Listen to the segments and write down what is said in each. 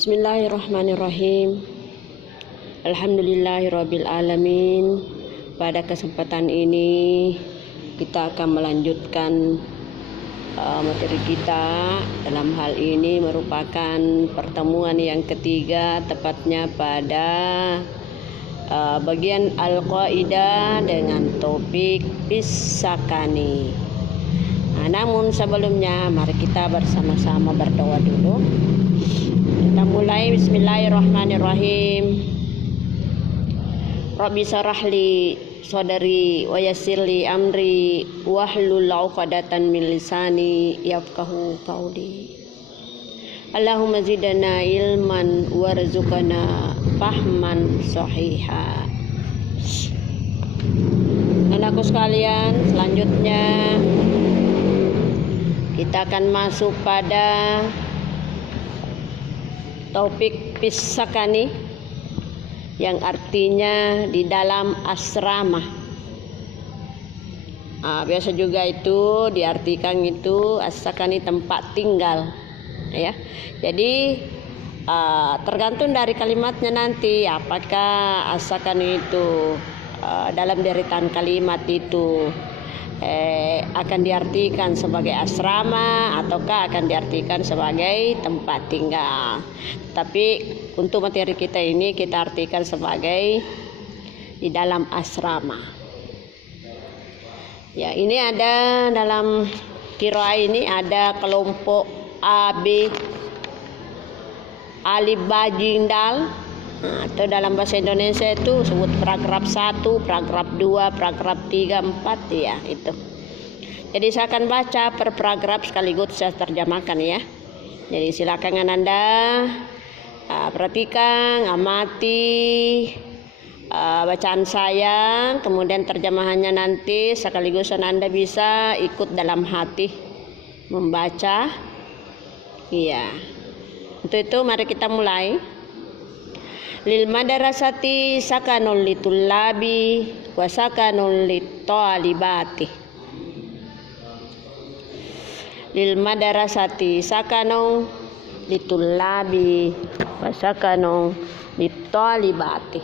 Bismillahirrahmanirrahim. Alhamdulillahirabbil alamin. Pada kesempatan ini kita akan melanjutkan materi kita. Dalam hal ini merupakan pertemuan yang ketiga, tepatnya pada bagian al-qaidah dengan topik bis-sakani. Namun sebelumnya mari kita bersama-sama berdoa dulu. Kita mulai. Bismillahirrahmanirrahim. Rabbi sarahli sadri wa yassirli amri wahlul 'uqdatam min lisani yafqahu qawli. Allahumma zidna ilman warzuqna fahman sahiha. Anakku sekalian, selanjutnya kita akan masuk pada topik bis-sakani yang artinya di dalam asrama. Biasa juga itu diartikan itu as-sakani tempat tinggal, ya. Jadi tergantung dari kalimatnya nanti, apakah as-sakani itu dalam deretan kalimat itu akan diartikan sebagai asrama ataukah akan diartikan sebagai tempat tinggal. Tapi untuk materi kita ini kita artikan sebagai di dalam asrama. Ya, ini ada dalam qiraah ini ada kelompok A, B, alif, ba, jim, dal. Atau dalam bahasa Indonesia itu sebut paragraf 1, paragraf 2, paragraf 3, 4, ya itu. Jadi saya akan baca per paragraf sekaligus saya terjemahkan, ya. Jadi silakan Anda perhatikan, amati bacaan saya, kemudian terjemahannya nanti sekaligus Anda bisa ikut dalam hati membaca. Iya. Untuk itu mari kita mulai. Lil madrasati sakanul litullabi wa sakanul littalibati. Lil madrasati sakanul litullabi wa sakanul littalibati.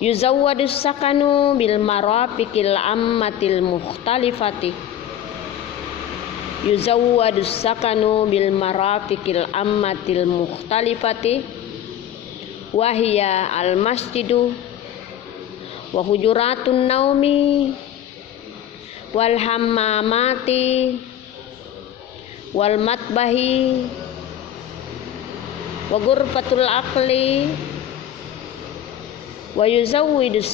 Yuzawwadus sakanu bil marafiqil ammatil mukhtalifati. Yuzawwadus sakanu bil marafiqil ammatil mukhtalifati. Wahia al-masjidu wa hujuratun naumi wal hammamati wal matbahi wa ghurfatul aqli wa yuzawwidus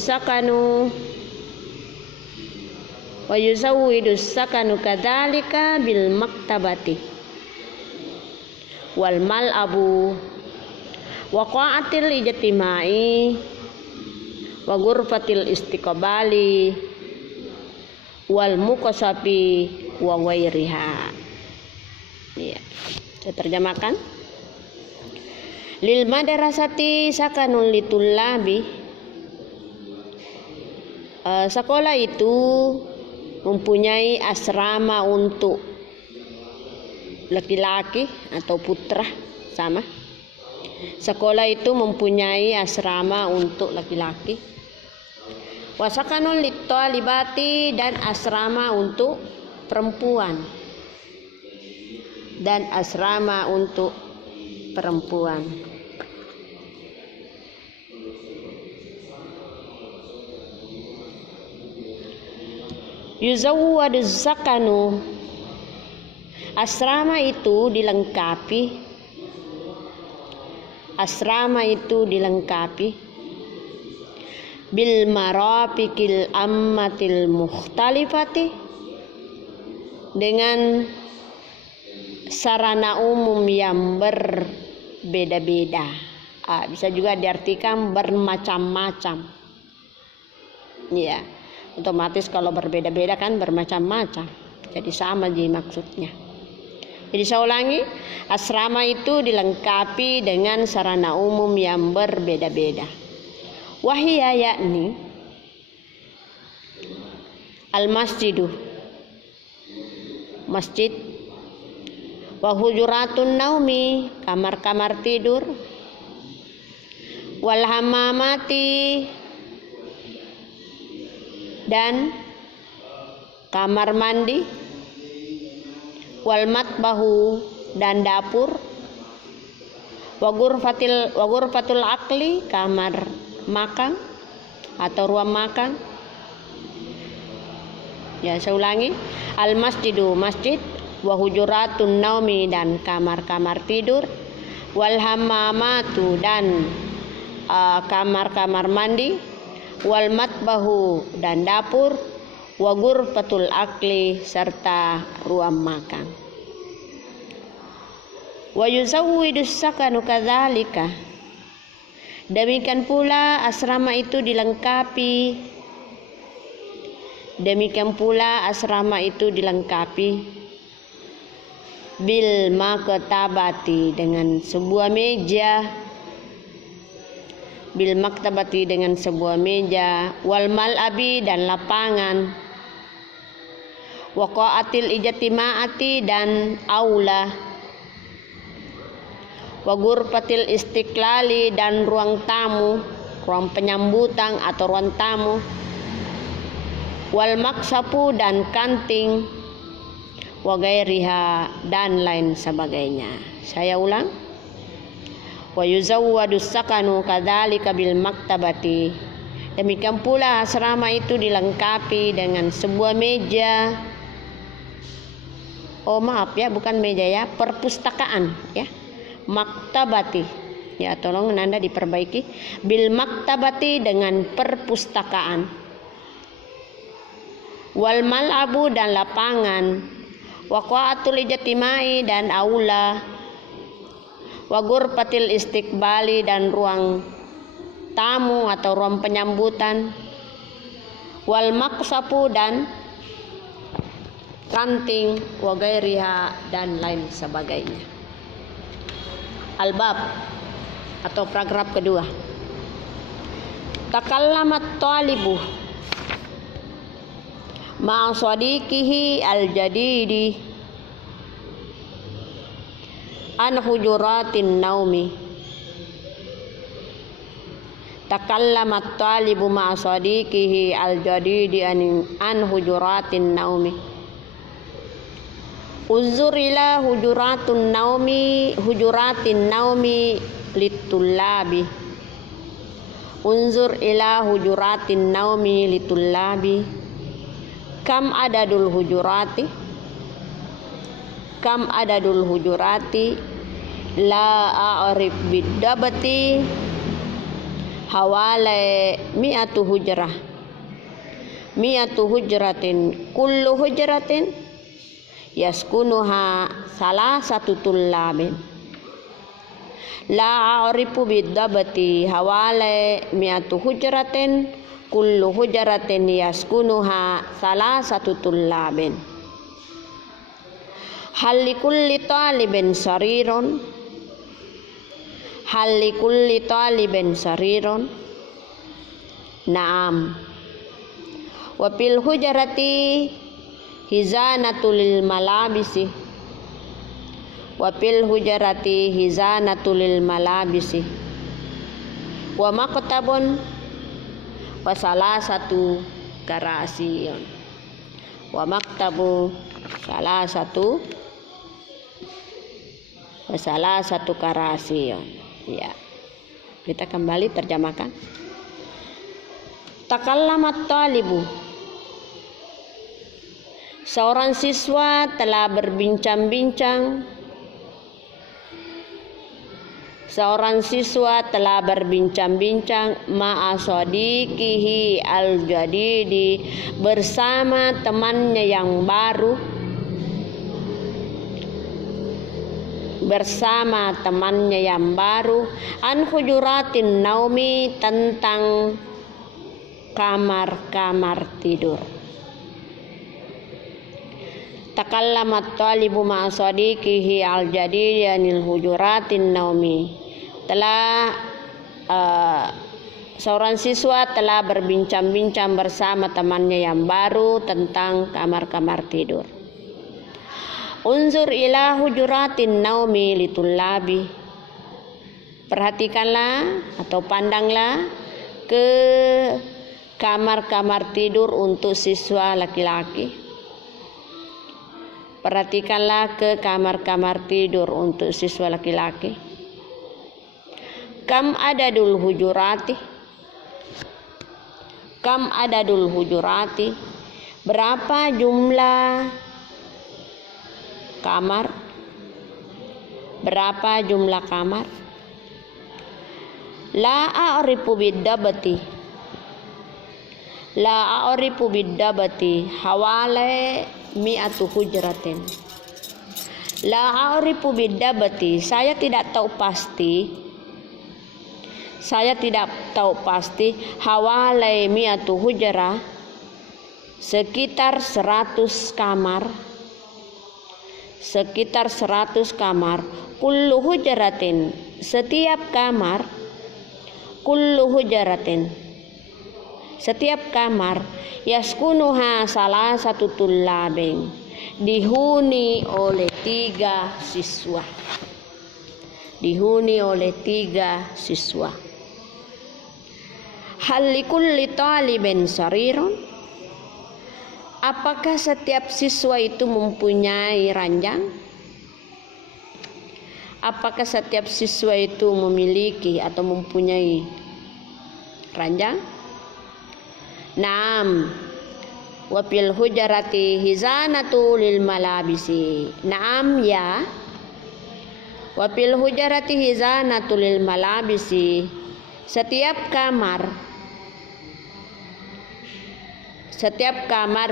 sakanu kadzalika bil maktabati wal mal'abu waqa'atil ijtimai wa ghurfatil istiqbali wal muqasabi wa ghairiha. Ya, saya terjemahkan. Lil madrasati sakanul litullabi. Sekolah itu mempunyai asrama untuk laki-laki atau putra, sama. Sekolah itu mempunyai asrama untuk laki-laki. Wasakanul littalibati, dan asrama untuk perempuan. Dan asrama untuk perempuan. Yuzawwaduz sakanu. Asrama itu dilengkapi. Asrama itu dilengkapi bil marafiqil ammatil mukhtalifati, dengan sarana umum yang berbeda-beda. Bisa juga diartikan bermacam-macam. Ya, otomatis kalau berbeda-beda kan bermacam-macam. Jadi sama jadi maksudnya. Jadi saya ulangi, asrama itu dilengkapi dengan sarana umum yang berbeda-beda. Wahia yakni al-masjidu, masjid, Wa hujuratun naumi, kamar-kamar tidur. Wal hammamati, dan kamar mandi. Wal matbahu, dan dapur. Wa ghurfatul akli, kamar makan atau ruang makan. Ya, saya ulangi. Al masjidu, masjid. Wa hujuratun naumi, dan kamar-kamar tidur. Wal hammamatu, dan kamar-kamar mandi. Wal matbahu, dan dapur. Wa ghurfatul akli, serta ruang makan. Wa yuzawwidus sakanu kadzalika, demikian pula asrama itu dilengkapi. Demikian pula asrama itu dilengkapi bil maktabati, dengan sebuah meja. Bil maktabati, dengan sebuah meja. Wal malabi, dan lapangan. Wa qa'atil ijtimaati, dan aula. Wa ghurfatil istiqlali, dan ruang tamu, ruang penyambutan atau ruang tamu. Wal maksapu, dan kanting. Wa ghairiha, dan lain sebagainya. Saya ulang. Wa yuzawwadus sakanu kadzalika bil maktabati, demikian pula asrama itu dilengkapi dengan sebuah meja. Oh maaf ya, bukan meja ya, perpustakaan ya. Maktabati. Ya, tolong Anda diperbaiki. Bil maktabati, dengan perpustakaan. Wal mal'abu, dan lapangan. Wa qa'atul ijtimai, dan aula. Wa ghurfatil istiqbali, dan ruang tamu atau ruang penyambutan. Wal maksapu, dan kanting. Wa ghairiha, dan lain sebagainya. Al-bab atau paragraf kedua. Takallamat talibu ma'a sadiqihi al-jadidi an hujuratin naumi. Takallamat talibu ma'a sadiqihi al-jadidi an hujuratin naumi. Uzur ila hujuratin naumi litullabi. Unzur ila hujuratin naumi litullabi. Kam adadul hujurati? Kam adadul hujurati? La a'rif bidabati hawala mi'atu hujrah. Mi'atu hujratin, kullu hujratin yaskunuha salah satu tullabin. La a'rifu bidabati hawala mi'atu hujratin, kullu hujratin yaskunuha salah satu tullabin. Hal likulli talibin sarirun. Hal likulli talibin sarirun. Naam. Wa fil hujrati hizanatul malabisi. Wa fil hujrati hizanatul malabisi. Wa maktabun wa salah satu karasiyun. Wa maktabu salah satu karasiyun. Ya. Kita kembali terjemahkan. Takallamat talibu. Seorang siswa telah berbincang-bincang. Seorang siswa telah berbincang-bincang ma'a sadiqihi al-jadidi, bersama temannya yang baru. Bersama temannya yang baru. An hujuratin naumi, tentang kamar-kamar tidur. Takallamat talibu ma'a sadiqihi al-jadidi anil hujuratin naumi. Telah seorang siswa telah berbincang-bincang bersama temannya yang baru tentang kamar-kamar tidur. Unzur ila hujuratin naumi litullabi. Perhatikanlah atau pandanglah ke kamar-kamar tidur untuk siswa laki-laki. Perhatikanlah ke kamar-kamar tidur untuk siswa laki-laki. Kam adadul hujurati? Kam adadul hujurati? Berapa jumlah kamar? Berapa jumlah kamar? La a'rifu biddabati. La a'rifu biddabati hawale mi'atu hujratin. La a'rifu biddabati, saya tidak tahu pasti. Saya tidak tahu pasti hawale mi'atu hujrah, sekitar 100 kamar. Sekitar 100 kamar. Kullu hujratin, setiap kamar. Kullu hujratin, setiap kamar. Yaskunuha salah satu tullabin, dihuni oleh 3 siswa. Dihuni oleh 3 siswa. Hal likulli talibin sarirun? Apakah setiap siswa itu mempunyai ranjang? Apakah setiap siswa itu memiliki atau mempunyai ranjang? Naam. Wa fil hujrati hizanatu lil malabisi. Naam, ya. Wa fil hujrati hizanatu lil malabisi. Setiap kamar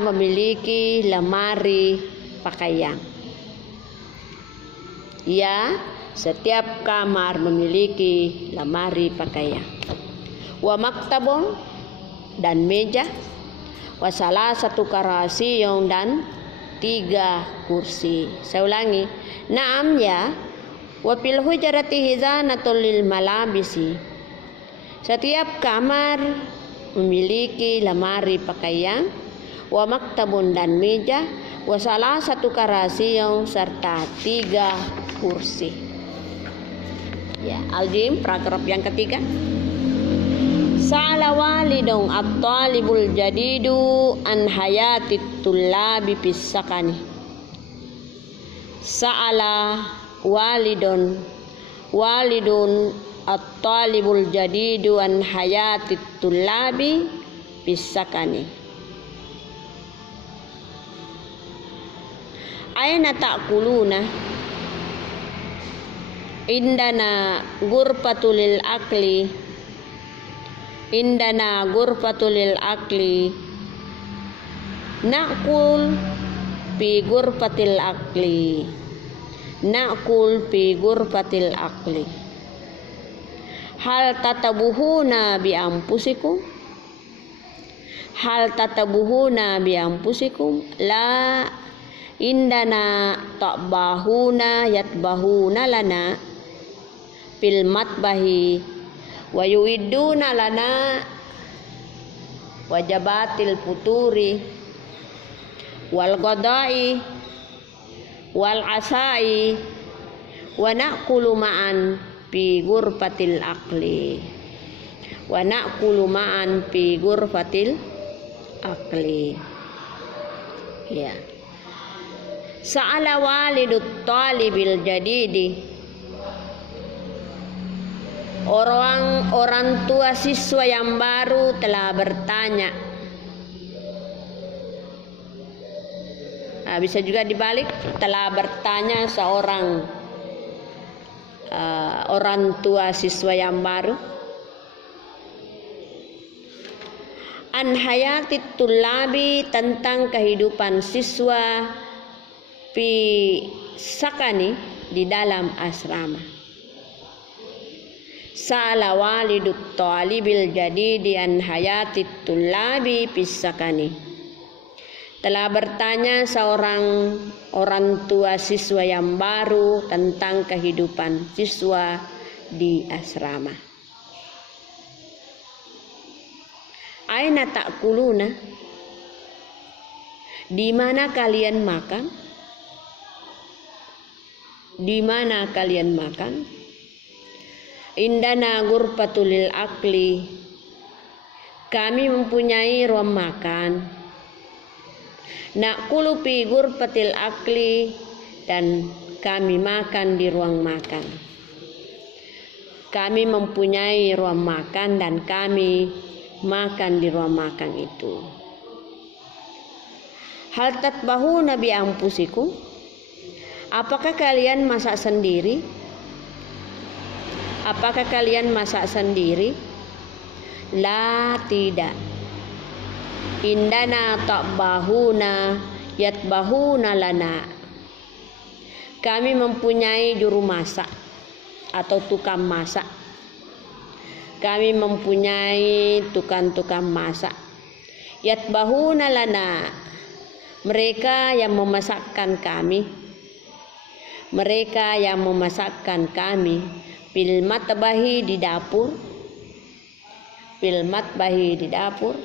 memiliki lemari pakaian. Ya, setiap kamar memiliki lemari pakaian. Wa maktabun, dan meja. Wa salah satu karasiyun, dan 3 kursi. Saya ulangi. Naam, ya. Wa fil hujrati hizanatul lil malabisi. Setiap kamar memiliki lemari pakaian. Wa maktabun, dan meja. Wa salah satu karasiyun, serta 3 kursi. Ya, Al-Jim, paragraf yang ketiga. Sa'ala walidun at-talibul jadidu an hayatit tullabi fis sakani. Sa'ala walidun at-talibul jadidu an hayatit tullabi fis sakani. Aina ta'kuluna? Indana ghurfatul akli. Indana ghurfatul akli. Na'kul fi ghurfatil akli. Na'kul fi ghurfatil akli. Hal tatabuhuna bi anfusikum? Hal tatabuhuna bi anfusikum? La indana ta'bahuna yatbahuna lana fil matbahi wa yu'idduna lana wajabatil futuri wal qada'i wal asai wa na'kulu ma'an fi ghurfatil akli. Wa na'kulu ma'an fi ghurfatil akli. Ya. Sa'ala walidut talibil jadidi. Orang tua siswa yang baru telah bertanya. Nah, bisa juga dibalik, telah bertanya seorang orang tua siswa yang baru. An hayatit tullabi, tentang kehidupan siswa fi sakani, di dalam asrama. Sa'ala walidut talibil jadidi an hayatit tullabi fis sakani. Telah bertanya seorang orang tua siswa yang baru tentang kehidupan siswa di asrama. Aina ta'kuluna? Di mana kalian makan? Di mana kalian makan? Indana ghurfatul lil akli. Kami mempunyai ruang makan. Naqulu fi ghurfatil akli, dan kami makan di ruang makan. Kami mempunyai ruang makan dan kami makan di ruang makan itu. Hal tatbahuna bi anfusikum? Apakah kalian masak sendiri? Apakah kalian masak sendiri? La, tidak. Indana ta'bahuna yatbahuna lana. Kami mempunyai juru masak atau tukang masak. Kami mempunyai tukang-tukang masak. Yatbahuna lana. Mereka yang memasakkan kami. Mereka yang memasakkan kami. Fil matbahi, di dapur. Fil matbahi, di dapur.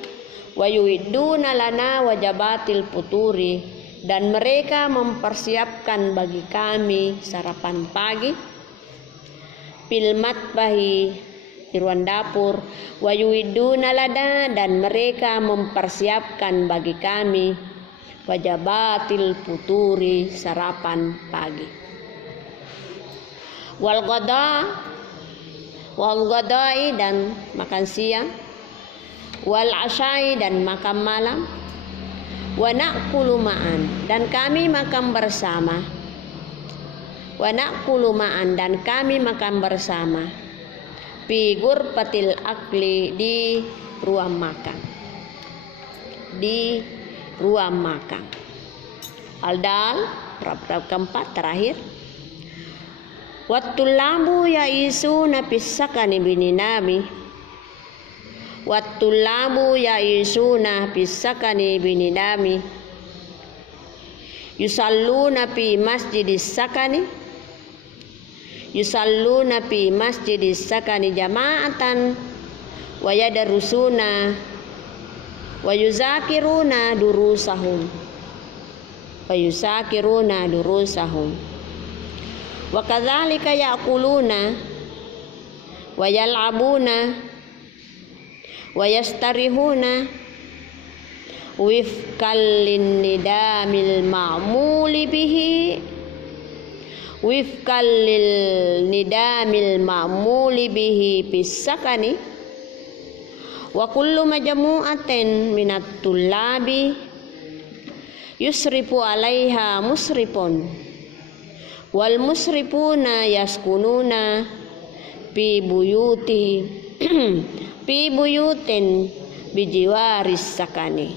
Wa yu'idduna lana wajabatil futuri, dan mereka mempersiapkan bagi kami sarapan pagi. Fil matbahi, di ruang dapur. Wa yu'idduna lana, dan mereka mempersiapkan bagi kami wajabatil futuri, sarapan pagi. Wal ghadai, dan makan siang. Wal asyai, dan makan malam. Wa na'kulu ma'an, dan kami makan bersama. Wa na'kulu ma'an, dan kami makan bersama. Fi ghurfatil akli, di ruang makan. Di ruang makan. Al-dal, rab keempat terakhir. Wattulabu ya'isuna fis-sakani bininami. Wattulabu ya'isuna fis-sakani bininami. Yusalluna fi masjidis sakani. Yusalluna fi masjidis sakani jama'atan. Wa yadarusuna wa yuzakiruna durusahum. Wa yuzakiruna durusahum. Wa kadzalika ya'kuluna wa yal'abuna wa yastarihuna wifqal nidamil ma'muli bihi, wifqal nidamil ma'muli bihi bis-sakani. Wa kullu majmu'atin minat tullabi yusrifu 'alaiha musrifun, wal musrifuna yaskununa fi buyuti fi buyutin bijiwaris sakani.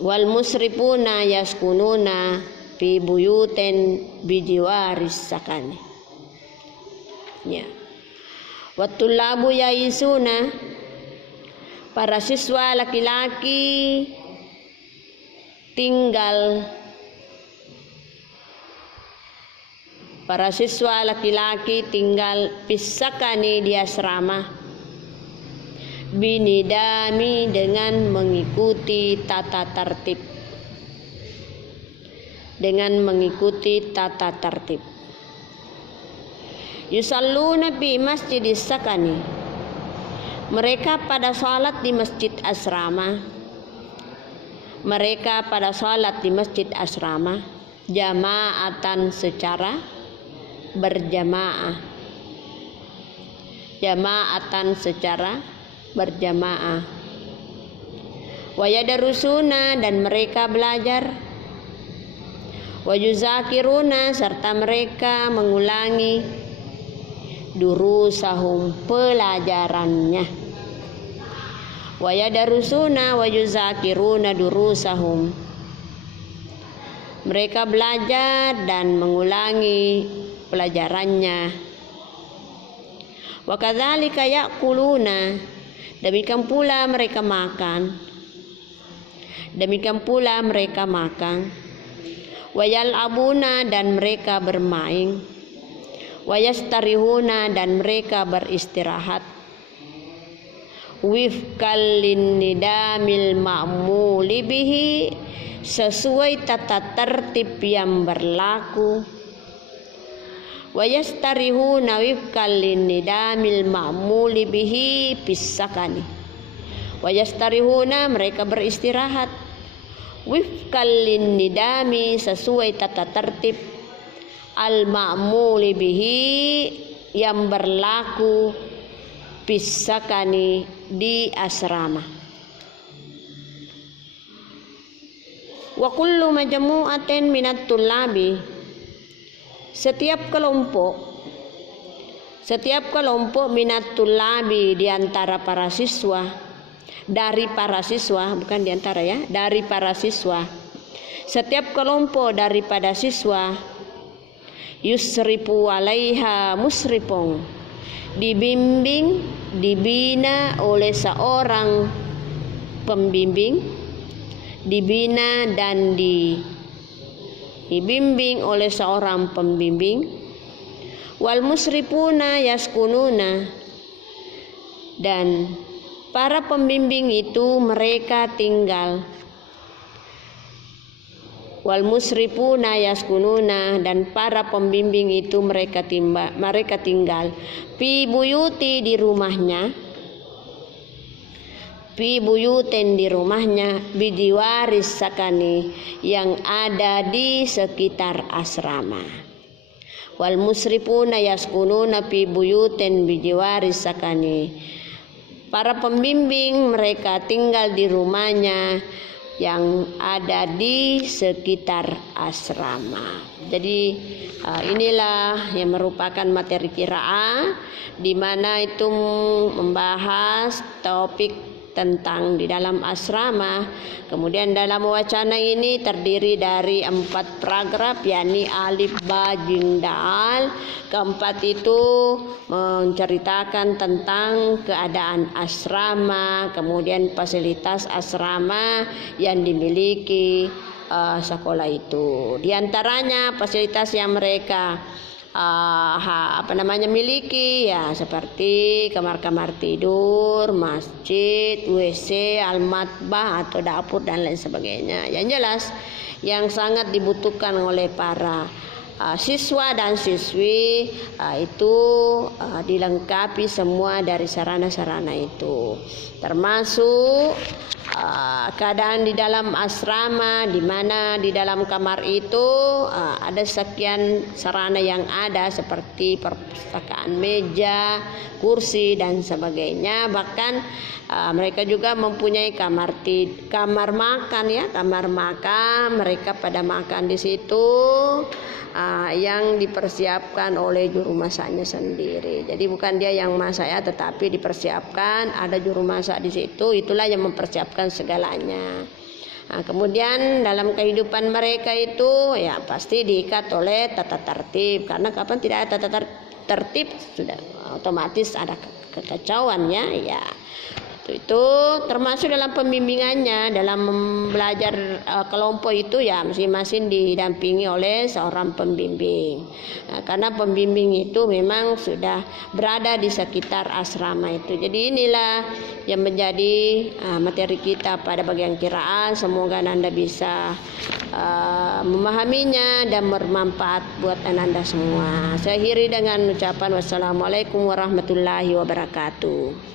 Wal musrifuna yaskununa fi buyutin bijiwaris sakani. Ya. Wattulabu yaisuna, para siswa laki-laki tinggal. Para siswa laki-laki tinggal pisakani di asrama. Binidami, dengan mengikuti tata tertib. Dengan mengikuti tata tertib. Yusalluna fi masjidis sakani. Mereka pada salat di masjid asrama. Mereka pada salat di masjid asrama. Jama'atan, secara berjamaah. Jama'atan, secara berjamaah. Wa yadarusuna, dan mereka belajar. Wa yuzakiruna, serta mereka mengulangi durusahum, pelajarannya. Wa yadarusuna wa yuzakiruna durusahum. Mereka belajar dan mengulangi pelajarannya. Wa kadzalika ya'kuluna, demikian pula mereka makan. Demikian pula mereka makan. Wa yal'abuna, dan mereka bermain. Wa yastarihuna, dan mereka beristirahat. wifqal linnidamil ma'muli bihi, sesuai tata tertib yang berlaku. Wa yastarihuna wifqal linnidamil ma'muli bihi bisakani. Wa yastarihuna, mereka beristirahat, wifqal linnidami, sesuai tata tertib, al ma'muli bihi, yang berlaku, bisakani, di asrama. Wa kullu majmu'atin minat tullabi, setiap kelompok minat tullabi, di antara para siswa, dari para siswa, bukan di antara ya, dari para siswa, setiap kelompok daripada siswa, yusrifu alaiha musrifun, dibimbing, dibina oleh seorang pembimbing, dibina dan dibimbing oleh seorang pembimbing. Wal musrifuna yaskununa, dan para pembimbing itu mereka tinggal. Wal musrifuna yaskununa, dan para pembimbing itu mereka tinggal. Fi buyuti, di rumahnya. Fi buyutin, di rumahnya. Bijiwaris sakani, yang ada di sekitar asrama. Wal musrifuna yaskununa fi buyutin bijiwaris sakani, para pembimbing mereka tinggal di rumahnya yang ada di sekitar asrama. Jadi inilah yang merupakan materi qiraah, di mana itu membahas topik tentang di dalam asrama. Kemudian dalam wacana ini terdiri dari 4 paragraf, yakni alif, ba, jim, dal. Keempat itu menceritakan tentang keadaan asrama, kemudian fasilitas asrama yang dimiliki sekolah itu. Di antaranya fasilitas yang mereka miliki, ya, seperti kamar-kamar tidur, masjid, WC, al-matbah atau dapur dan lain sebagainya. Yang jelas yang sangat dibutuhkan oleh para siswa dan siswi itu dilengkapi semua dari sarana-sarana itu, termasuk keadaan di dalam asrama, di mana di dalam kamar itu ada sekian sarana yang ada, seperti perpustakaan, meja, kursi dan sebagainya. Bahkan mereka juga mempunyai kamar makan, ya, kamar makan. Mereka pada makan di situ yang dipersiapkan oleh juru masaknya sendiri. Jadi bukan dia yang masak, ya, tetapi dipersiapkan, ada juru masak di situ, itulah yang mempersiapkan segalanya. Kemudian dalam kehidupan mereka itu, ya, pasti diikat oleh tata tertib, karena kapan tidak ada tata tertib sudah otomatis ada kekacauan, ya. Itu termasuk dalam pembimbingannya, dalam belajar kelompok itu, ya, masing-masing didampingi oleh seorang pembimbing. Karena pembimbing itu memang sudah berada di sekitar asrama itu. Jadi inilah yang menjadi materi kita pada bagian qiraah. Semoga Anda bisa memahaminya dan bermanfaat buat Anda semua. Saya akhiri dengan ucapan wassalamualaikum warahmatullahi wabarakatuh.